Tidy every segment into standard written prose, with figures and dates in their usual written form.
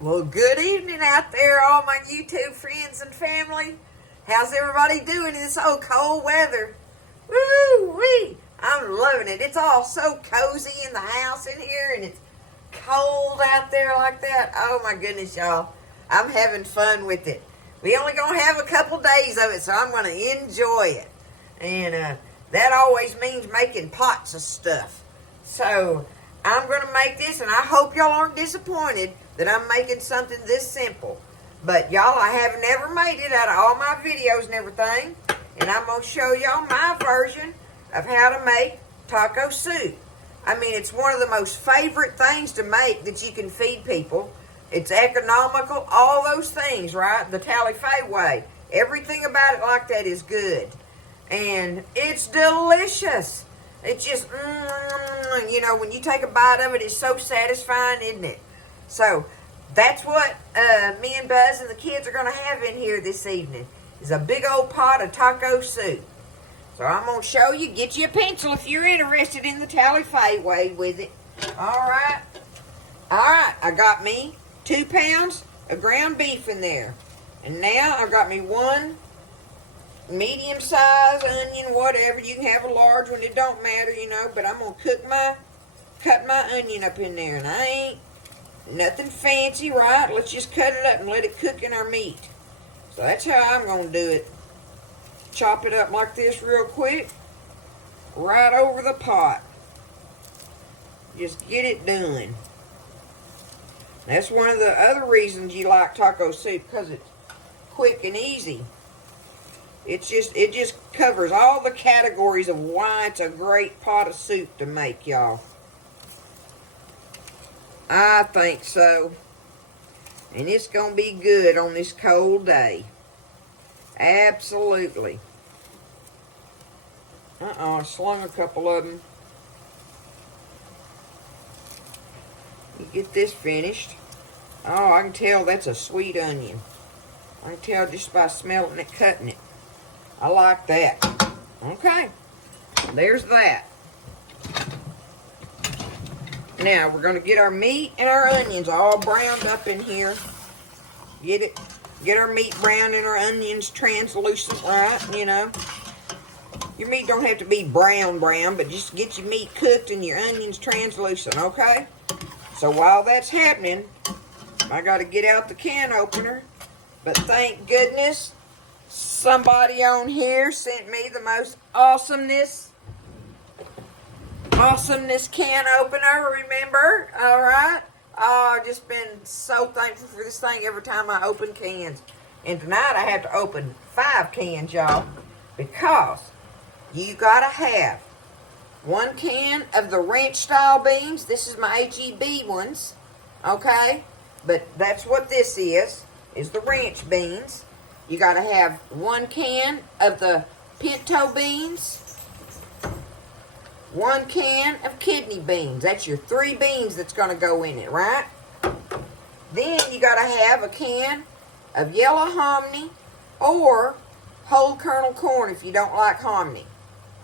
Well, good evening out there, all my YouTube friends and family. How's everybody doing in this old cold weather? Woo-wee! I'm loving it. It's all so cozy in the house in here, and it's cold out there like that. Oh my goodness, y'all. I'm having fun with it. We only gonna have a couple days of it, so I'm gonna enjoy it. And that always means making pots of stuff. So I'm going to make this, and I hope y'all aren't disappointed that I'm making something this simple. But y'all, I haven't ever made it out of all my videos and everything. And I'm going to show y'all my version of how to make taco soup. I mean, it's one of the most favorite things to make that you can feed people. It's economical, all those things, right? The Tally-Fay way. Everything about it like that is good. And it's delicious. It's just, when you take a bite of it, it's so satisfying, isn't it? So, that's what me and Buzz and the kids are going to have in here this evening, is a big old pot of taco soup. So, I'm going to show you. Get you a pencil if you're interested in the Tally-Fay way with it. All right, I got me 2 pounds of ground beef in there. And now, I've got me 1 medium-sized onion, whatever. You can have a large one, it don't matter, but I'm going to cut my onion up in there, and I ain't nothing fancy, right? Let's just cut it up and let it cook in our meat. So that's how I'm going to do it. Chop it up like this real quick, right over the pot. Just get it done. That's one of the other reasons you like taco soup, because it's quick and easy. It just covers all the categories of why it's a great pot of soup to make, y'all. I think so. And it's going to be good on this cold day. Absolutely. I slung a couple of them. You get this finished. Oh, I can tell that's a sweet onion. I can tell just by smelling it, cutting it. I like that. Okay, there's that. Now, we're going to get our meat and our onions all browned up in here. Get our meat brown and our onions translucent, right? Your meat don't have to be brown, but just get your meat cooked and your onions translucent, okay? So while that's happening, I got to get out the can opener. But thank goodness, somebody on here sent me the most awesomeness can opener, remember? All right? Oh, I've just been so thankful for this thing every time I open cans. And tonight I have to open 5 cans, y'all, because you got to have 1 can of the ranch-style beans. This is my H-E-B ones, okay? But that's what this is the ranch beans. You got to have 1 can of the pinto beans, 1 can of kidney beans. That's your 3 beans that's going to go in it, right? Then you got to have a can of yellow hominy or whole kernel corn if you don't like hominy,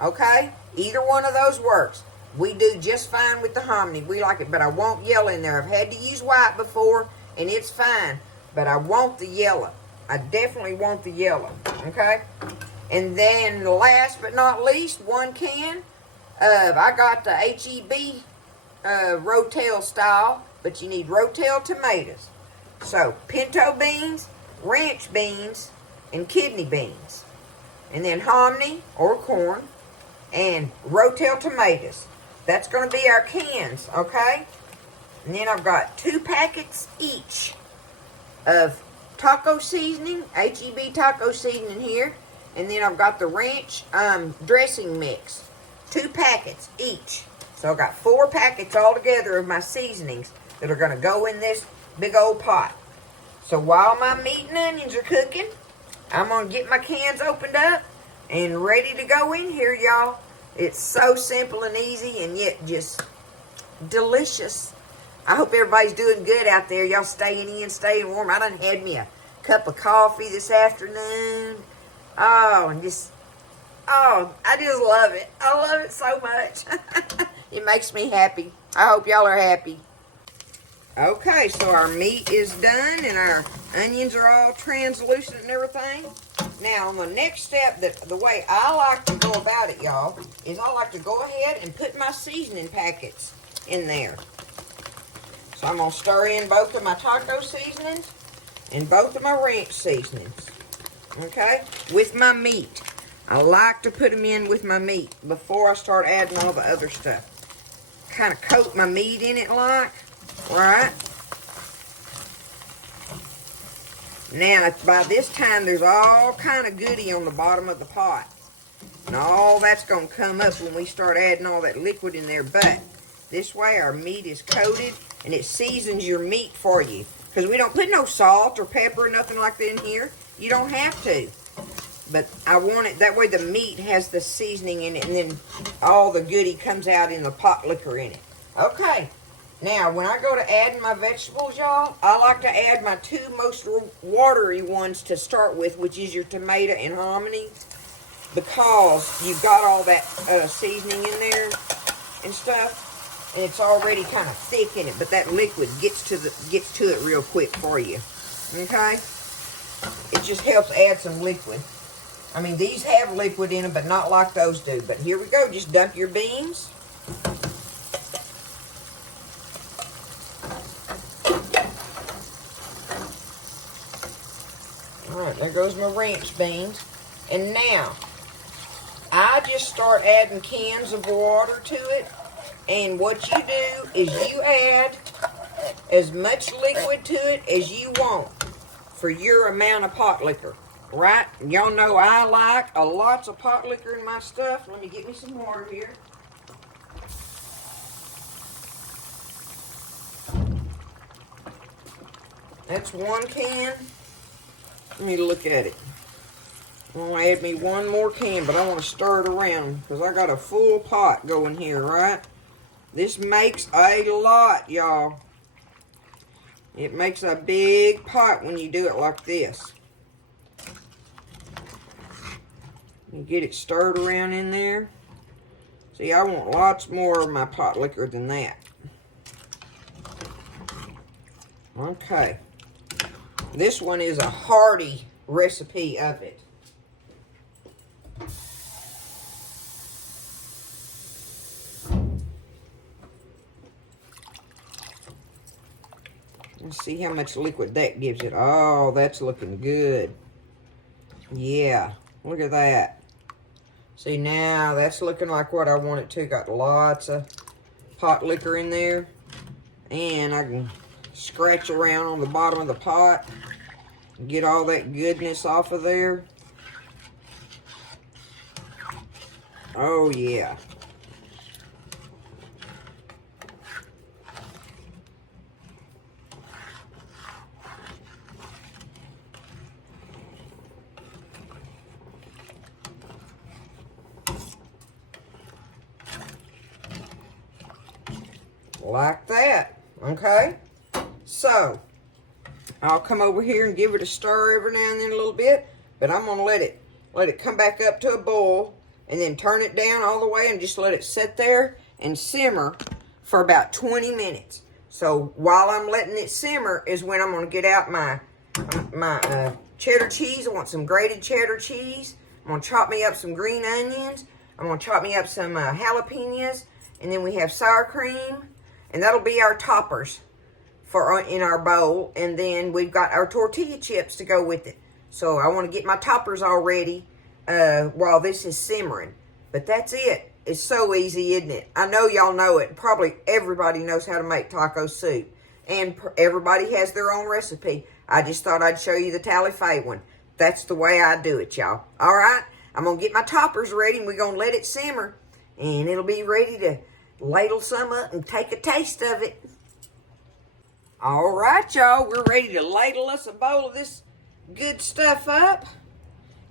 okay? Either one of those works. We do just fine with the hominy. We like it, but I want yellow in there. I've had to use white before, and it's fine, but I want the yellow. I definitely want the yellow, okay? And then last but not least, 1 can of, I got the H-E-B Rotel style, but you need Rotel tomatoes. So, pinto beans, ranch beans, and kidney beans. And then hominy or corn and Rotel tomatoes. That's going to be our cans, okay? And then I've got 2 packets each of taco seasoning, H-E-B taco seasoning here. And then I've got the ranch dressing mix. 2 packets each. So I've got 4 packets altogether of my seasonings that are going to go in this big old pot. So while my meat and onions are cooking, I'm going to get my cans opened up and ready to go in here, y'all. It's so simple and easy and yet just delicious. I hope everybody's doing good out there. Y'all staying in, staying warm. I done had me a cup of coffee this afternoon. Oh, I just love it. I love it so much. It makes me happy. I hope y'all are happy. Okay, so our meat is done and our onions are all translucent and everything. Now, on the next step, the way I like to go about it, y'all, is I like to go ahead and put my seasoning packets in there. So I'm going to stir in both of my taco seasonings and both of my ranch seasonings, okay, with my meat. I like to put them in with my meat before I start adding all the other stuff. Kind of coat my meat in it like, right? Now, by this time, there's all kind of goody on the bottom of the pot. And all that's going to come up when we start adding all that liquid in there. But this way, our meat is coated, and it seasons your meat for you. Because we don't put no salt or pepper or nothing like that in here. You don't have to. But I want it, that way the meat has the seasoning in it, and then all the goody comes out in the pot liquor in it. Okay. Now, when I go to adding my vegetables, y'all, I like to add my two most watery ones to start with, which is your tomato and hominy, because you've got all that seasoning in there and stuff, and it's already kind of thick in it, but that liquid gets to it real quick for you. Okay? It just helps add some liquid. I mean, these have liquid in them, but not like those do. But here we go. Just dump your beans. Alright, there goes my ranch beans. And now, I just start adding cans of water to it. And what you do is you add as much liquid to it as you want for your amount of pot liquor. Right? Y'all know I like lots of pot liquor in my stuff. Let me get me some water here. That's 1 can. Let me look at it. I'm going to add me 1 more can, but I want to stir it around because I got a full pot going here, right? This makes a lot, y'all. It makes a big pot when you do it like this. You get it stirred around in there. See, I want lots more of my pot liquor than that. Okay. This one is a hearty recipe of it. Let's see how much liquid that gives it. Oh, that's looking good. Yeah, look at that. See, now that's looking like what I want it to. Got lots of pot liquor in there. And I can scratch around on the bottom of the pot. Get all that goodness off of there. Oh, yeah. Like that, okay? So, I'll come over here and give it a stir every now and then a little bit, but I'm going to let it come back up to a boil, and then turn it down all the way and just let it sit there and simmer for about 20 minutes. So, while I'm letting it simmer is when I'm going to get out my cheddar cheese. I want some grated cheddar cheese. I'm going to chop me up some green onions. I'm going to chop me up some jalapenos, and then we have sour cream. And that'll be our toppers in our bowl. And then we've got our tortilla chips to go with it. So I want to get my toppers all ready while this is simmering. But that's it. It's so easy, isn't it? I know y'all know it. Probably everybody knows how to make taco soup. And everybody has their own recipe. I just thought I'd show you the Tally Faye one. That's the way I do it, y'all. All right? I'm going to get my toppers ready, and we're going to let it simmer. And it'll be ready to ladle some up and take a taste of it. All right, y'all. We're ready to ladle us a bowl of this good stuff up.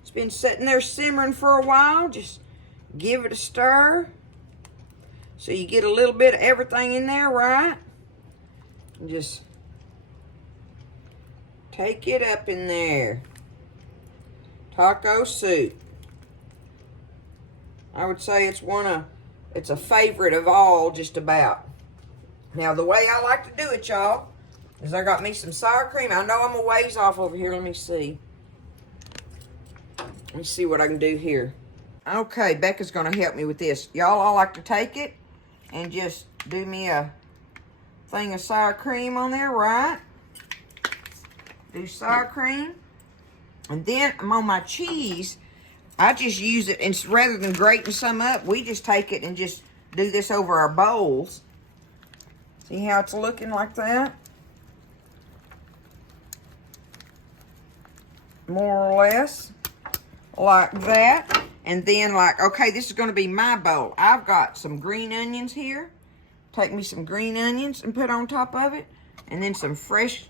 It's been sitting there simmering for a while. Just give it a stir so you get a little bit of everything in there, right? And just take it up in there. Taco soup. I would say it's a favorite of all, just about. Now, the way I like to do it, y'all, is I got me some sour cream. I know I'm a ways off over here. Let me see. Let me see what I can do here. Okay, Becca's going to help me with this. Y'all, I like to take it and just do me a thing of sour cream on there, right? Do sour cream. And then I'm on my cheese. I just use it, and rather than grating some up, we just take it and just do this over our bowls. See how it's looking like that? More or less like that. And then like, okay, this is going to be my bowl. I've got some green onions here. Take me some green onions and put on top of it. And then some fresh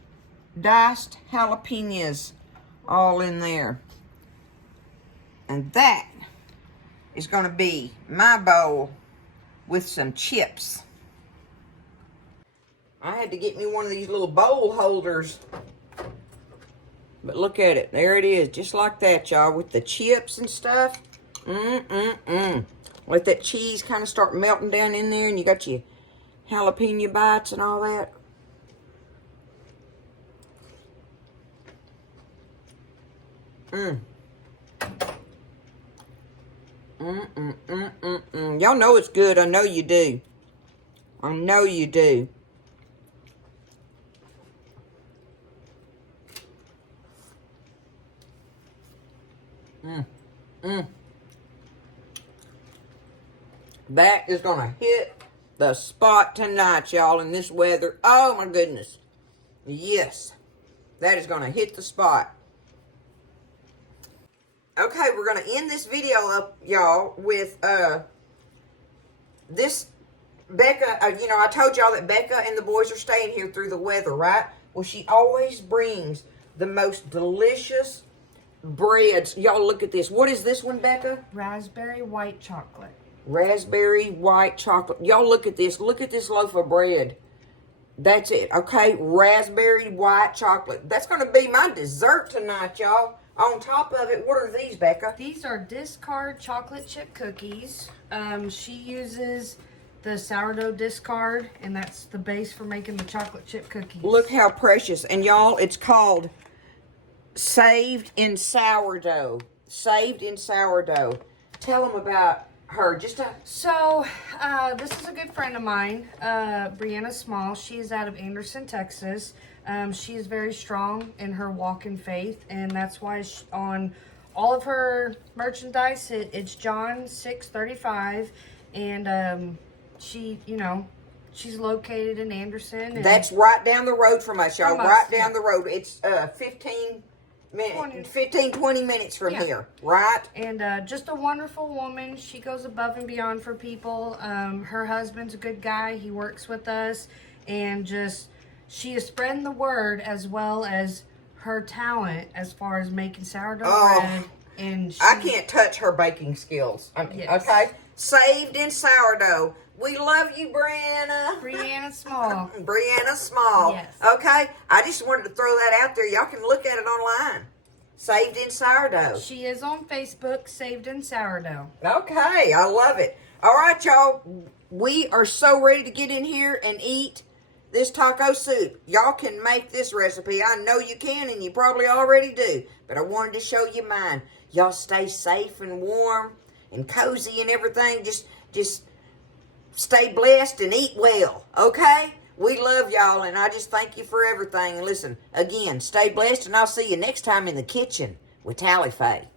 diced jalapenos all in there. And that is going to be my bowl with some chips. I had to get me one of these little bowl holders. But look at it. There it is. Just like that, y'all. With the chips and stuff. Let that cheese kind of start melting down in there. And you got your jalapeno bites and all that. Y'all know it's good. I know you do. I know you do. That is going to hit the spot tonight, y'all, in this weather. Oh, my goodness. Yes. That is going to hit the spot. Okay, we're going to end this video up, y'all, with this. Becca, you know, I told y'all that Becca and the boys are staying here through the weather, right? Well, she always brings the most delicious breads. Y'all look at this. What is this one, Becca? Raspberry white chocolate. Raspberry white chocolate. Y'all look at this. Look at this loaf of bread. That's it, okay? Raspberry white chocolate. That's going to be my dessert tonight, y'all. On top of it, what are these, Becca? These are discard chocolate chip cookies. She uses the sourdough discard, and that's the base for making the chocolate chip cookies. Look how precious. And y'all, it's called Saved in Sourdough. Saved in Sourdough. Tell them about her. So, this is a good friend of mine, Brianna Small. She's out of Anderson, Texas. She is very strong in her walk in faith, and that's why on all of her merchandise, it's John 6:35, and she, you know, she's located in Anderson. And that's right down the road from us, y'all. Right down the road. It's 20 minutes from here, right? And just a wonderful woman. She goes above and beyond for people. Her husband's a good guy. He works with us, and she is spreading the word as well as her talent as far as making sourdough bread. And I can't touch her baking skills. Yes. Okay? Saved in Sourdough. We love you, Brianna. Brianna Small. Brianna Small. Yes. Okay? I just wanted to throw that out there. Y'all can look at it online. Saved in Sourdough. She is on Facebook, Saved in Sourdough. Okay. I love it. All right, y'all. We are so ready to get in here and eat this taco soup. Y'all can make this recipe. I know you can, and you probably already do. But I wanted to show you mine. Y'all stay safe and warm and cozy and everything. Just stay blessed and eat well, okay? We love y'all, and I just thank you for everything. And listen, again, stay blessed, and I'll see you next time in the kitchen with Tally Faye.